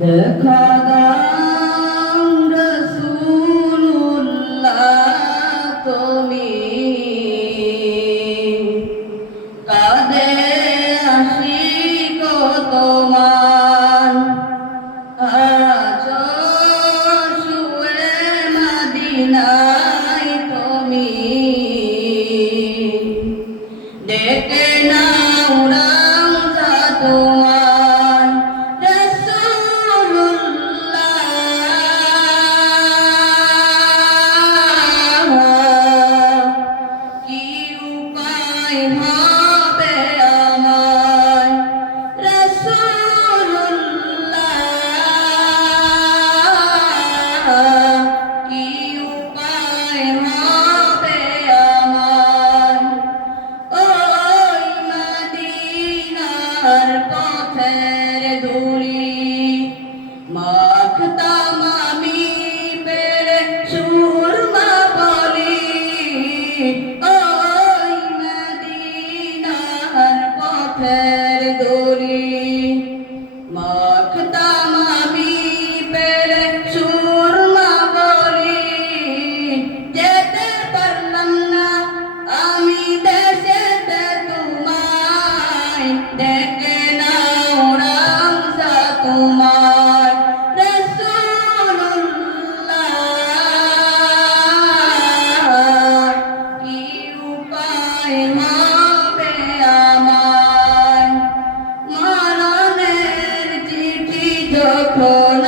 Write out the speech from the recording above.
দেখা দাও রাসূলুল্লাহ তুমি কাঁদে আশিক তোমার আছো শুয়ে মদিনায় তুমি ডেকে নাও রওজা তোমার রাসূলুল্লাহ কি উপায় হবে আমার রাসূলুল্লাহ কি উপায় হবে আমার ওই মদিনার পথের ধুলি মাখতাম আমি পেলে সুরমা বলি ওই মদিনার পথের ধুলি মাখতাম আমি পেলে সুরমা বলি যেতে পারলাম না আমি দেশেতে তোমায় ডেকে নাও রওজা তোমার রাসূলুল্লাহ কি উপায় হবে আমার মরণের চিঠি যখন